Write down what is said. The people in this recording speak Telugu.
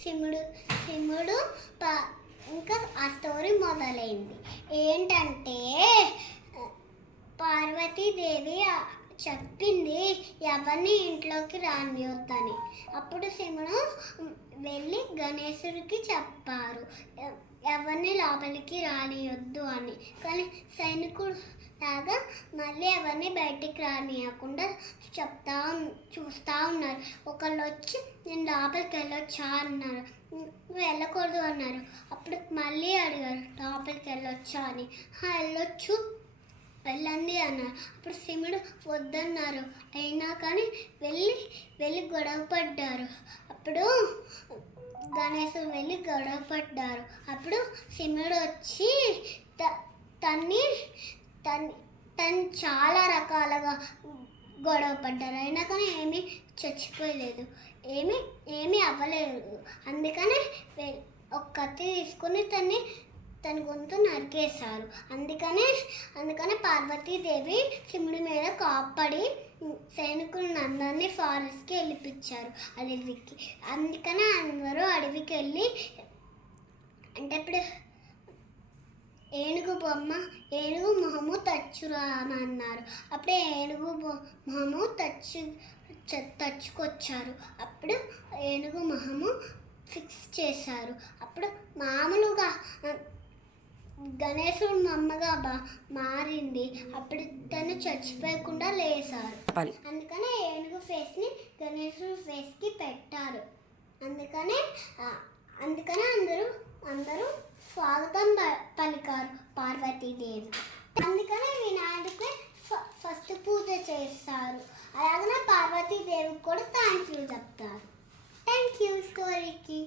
శివుడు శివుడు ఇంకా ఆ స్టోరీ మొదలైంది. ఏంటంటే పార్వతీదేవి చెప్పింది ఎవరిని ఇంట్లోకి రానియొద్దని. అప్పుడు శివుడు వెళ్ళి గణేశుడికి చెప్పారు ఎవరిని లోపలికి రానియొద్దు అని. కానీ సైనికుడు లాగా మళ్ళీ ఎవరిని బయటికి రానియకుండా చూస్తూ ఉన్నారు. ఒకళ్ళు వచ్చి నేను లోపలికి వెళ్ళొచ్చా అన్నారు, వెళ్ళకూడదు అన్నారు. అప్పుడు మళ్ళీ అడిగారు లోపలికి వెళ్ళొచ్చా అని. వెళ్ళొచ్చు వెళ్ళండి అన్నారు. అప్పుడు శివుడు వద్దన్నారు. అయినా కానీ వెళ్ళి గొడవ పడ్డారు. అప్పుడు గణేశుడు వెళ్ళి గొడవ పడ్డారు. అప్పుడు శివుడు వచ్చి తను చాలా రకాలుగా గొడవ పడ్డారు. అయినా కానీ ఏమీ చచ్చిపోయలేదు, ఏమీ అవ్వలేదు. అందుకనే ఒక కత్తి తీసుకొని తన గొంతు నరికేశారు. అందుకనే పార్వతీదేవి శివుడి మీద కాపాడి సైనికులను అందరినీ ఫారెస్ట్కి వెళ్ళిపించారు, అడవికి. అందుకనే అందరూ అడవికి వెళ్ళి అంటే ఇప్పుడు ఏనుగు మొహము తచ్చురామన్నారు. అప్పుడే ఏనుగు మొహము తచ్చుకొచ్చారు. అప్పుడు ఏనుగు మొహము ఫిక్స్ చేశారు. అప్పుడు మామూలుగా గణేశుడు మమ్మగా మారింది. అప్పుడు తను చచ్చిపోయకుండా లేసారు. అందుకనే ఏనుగు ఫేస్ని గణేశుడు ఫేస్కి పెట్టారు. అందుకనే అందరూ స్వాగతం పలికారు పార్వతీదేవి. అందుకనే వినాయకుడికి ఫస్ట్ పూజ చేస్తారు. అలాగనే పార్వతీదేవికి కూడా థ్యాంక్ యూ చెప్తారు. థ్యాంక్ యూ స్టోరీకి.